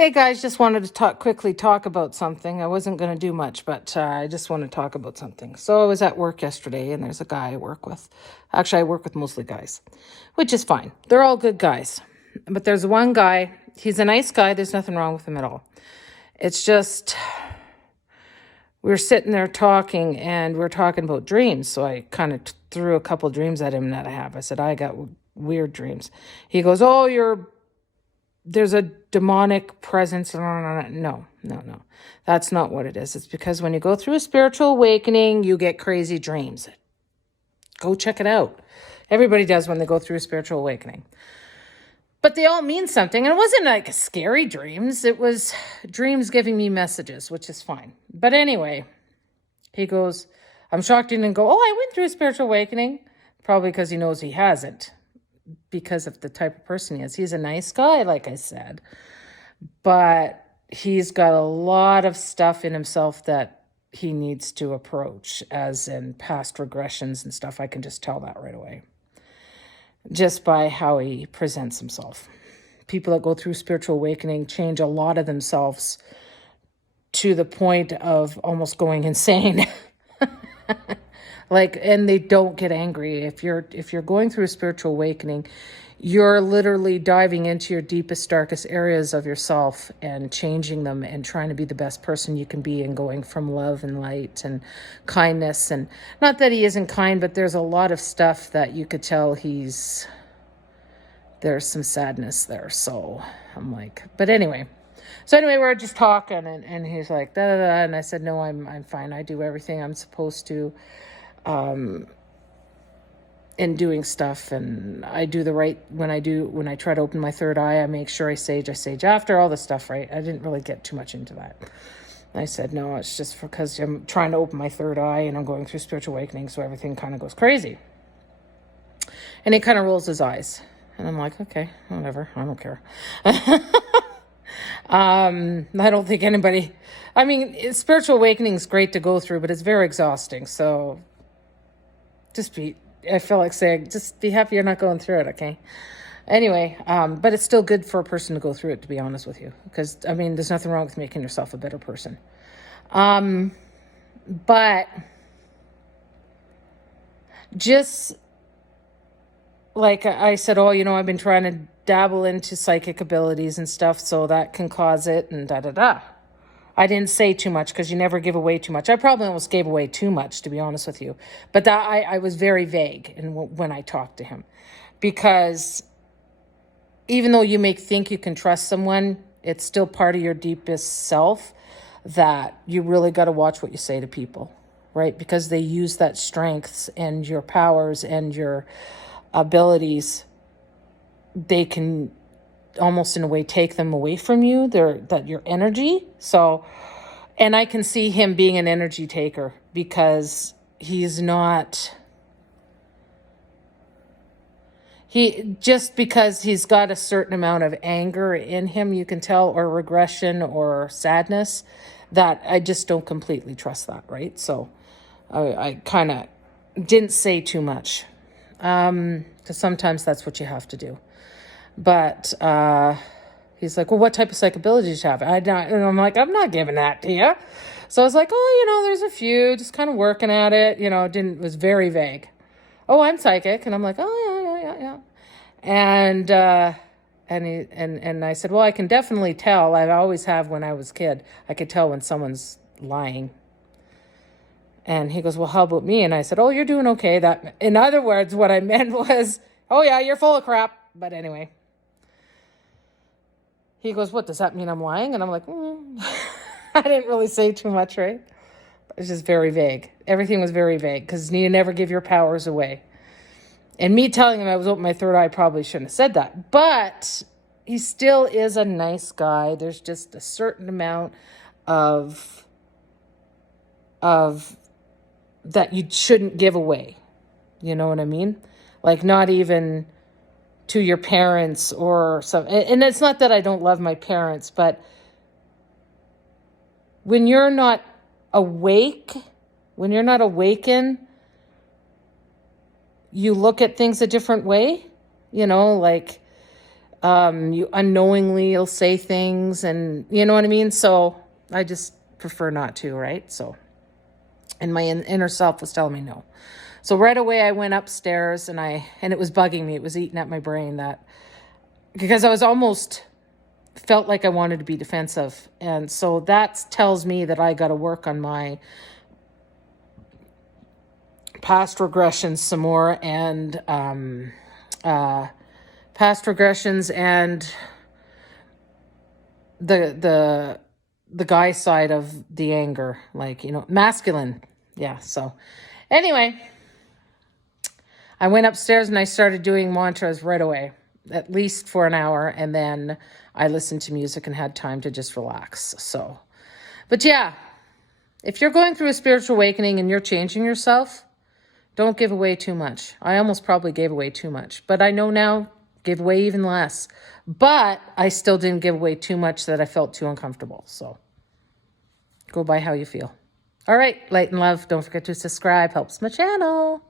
Hey guys, just wanted to quickly talk about something. I wasn't going to do much, but I just want to talk about something. So I was at work yesterday, and there's a guy I work with. Actually, I work with mostly guys, which is fine. They're all good guys. But there's one guy, he's a nice guy. There's nothing wrong with him at all. It's just, we were sitting there talking, and we are talking about dreams. So I kind of threw a couple dreams at him that I have. I said, I got weird dreams. He goes, there's a demonic presence. No. That's not what it is. It's because when you go through a spiritual awakening, you get crazy dreams. Go check it out. Everybody does when they go through a spiritual awakening. But they all mean something. And it wasn't like scary dreams. It was dreams giving me messages, which is fine. But anyway, he goes, I'm shocked he didn't go, I went through a spiritual awakening. Probably because he knows he hasn't. Because of the type of person he is. He's a nice guy, like I said. But he's got a lot of stuff in himself that he needs to approach, as in past regressions and stuff. I can just tell that right away. Just by how he presents himself. People that go through spiritual awakening change a lot of themselves to the point of almost going insane. And they don't get angry. If you're going through a spiritual awakening, you're literally diving into your deepest, darkest areas of yourself and changing them and trying to be the best person you can be and going from love and light and kindness. And not that he isn't kind, but there's a lot of stuff that you could tell there's some sadness there. So I'm like, but anyway. So anyway, we're just talking and he's like, da da da. And I said, no, I'm fine. I do everything I'm supposed to. In doing stuff, and I do the right, when I try to open my third eye, I make sure I sage after, all the stuff, right? I didn't really get too much into that. I said, no, it's just because I'm trying to open my third eye and I'm going through spiritual awakening, so everything kind of goes crazy. And he kind of rolls his eyes. And I'm like, okay, whatever, I don't care. I don't think anybody, spiritual awakening is great to go through, but it's very exhausting. So I feel like saying, just be happy you're not going through it, okay? Anyway, but it's still good for a person to go through it, to be honest with you. Because, there's nothing wrong with making yourself a better person. But just like I said, I've been trying to dabble into psychic abilities and stuff, so that can cause it and da-da-da. I didn't say too much because you never give away too much. I probably almost gave away too much, to be honest with you. But that I was very vague when I talked to him. Because even though you may think you can trust someone, it's still part of your deepest self that you really got to watch what you say to people, right? Because they use that strengths and your powers and your abilities. They can almost in a way take them away from you, your energy. So, and I can see him being an energy taker because because he's got a certain amount of anger in him, you can tell, or regression or sadness, that I just don't completely trust that, right? So I kind of didn't say too much, because sometimes that's what you have to do. But he's like, well, what type of psych abilities do you have? And I'm like, I'm not giving that to you. So I was like, there's a few, just kind of working at it. It was very vague. Oh, I'm psychic. And I'm like, oh, yeah. And I said, well, I can definitely tell. I always have when I was a kid. I could tell when someone's lying. And he goes, well, how about me? And I said, oh, you're doing okay. That, in other words, what I meant was, oh, yeah, you're full of crap. But anyway. He goes, what, does that mean I'm lying? And I'm like, I didn't really say too much, right? It's just very vague. Everything was very vague because you never give your powers away. And me telling him I was opening my third eye, probably shouldn't have said that. But he still is a nice guy. There's just a certain amount of that you shouldn't give away. You know what I mean? Like not even to your parents or something. And it's not that I don't love my parents, but when you're not awakened, you look at things a different way, like You unknowingly you'll say things, and you know what I mean? So I just prefer not to, right? So, and my inner self was telling me no. So right away I went upstairs, and it was bugging me. It was eating at my brain, that because I was almost felt like I wanted to be defensive. And so that tells me that I got to work on my past regressions some more, and past regressions, and the guy side of the anger, like, masculine. Yeah. So anyway, I went upstairs and I started doing mantras right away, at least for an hour, and then I listened to music and had time to just relax. So, but yeah, if you're going through a spiritual awakening and you're changing yourself, don't give away too much. I almost probably gave away too much, but I know now, give away even less. But I still didn't give away too much that I felt too uncomfortable. So go by how you feel. All right, light and love. Don't forget to subscribe. Helps my channel.